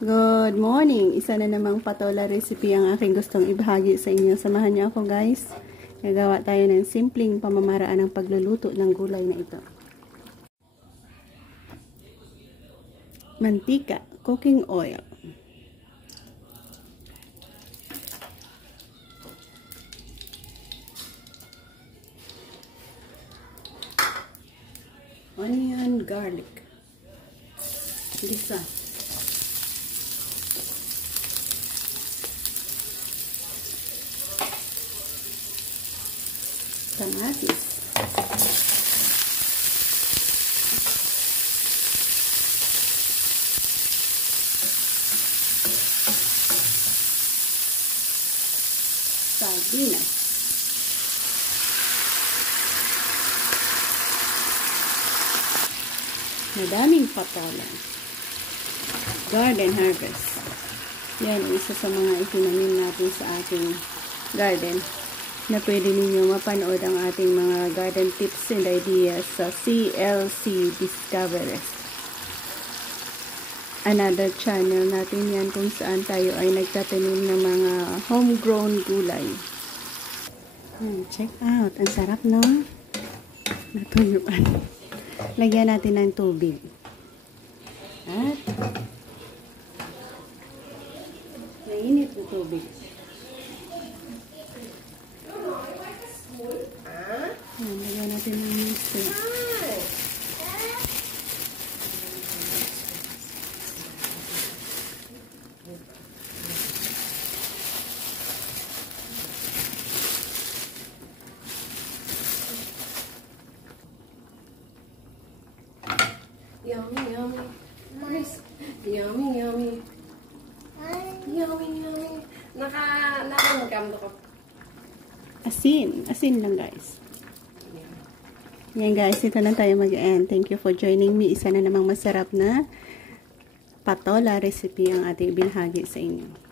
Good morning! Isa na namang patola recipe ang aking gustong ibahagi sa inyo. Samahan niyo ako guys. Gagawa tayo ng simpleng pamamaraan ng pagluluto ng gulay na ito. Mantika, cooking oil. Onion, garlic. Gisa. Kamatis. Sardinas. Madaming patola. Garden harvest. Yan, isa sa mga itinanim natin sa ating garden na pwede ninyo mapanood ang ating mga garden tips and ideas sa CLC Discoveries. Another channel natin yan kung saan tayo ay nagtatanim ng mga homegrown gulay. Check out. Ang sarap, no? Natuyuan. Lagyan natin ng tubig. At mainit na tubig. Lagyan natin ng mixer. Yummy, yummy. Nice. Yummy, yummy. Yummy, yummy. Naka-income ko. Asin. Asin lang, guys. Yan, guys. Ito na tayo mag-end. Thank you for joining me. Isa na namang masarap na patola recipe ang ating binahagi sa inyo.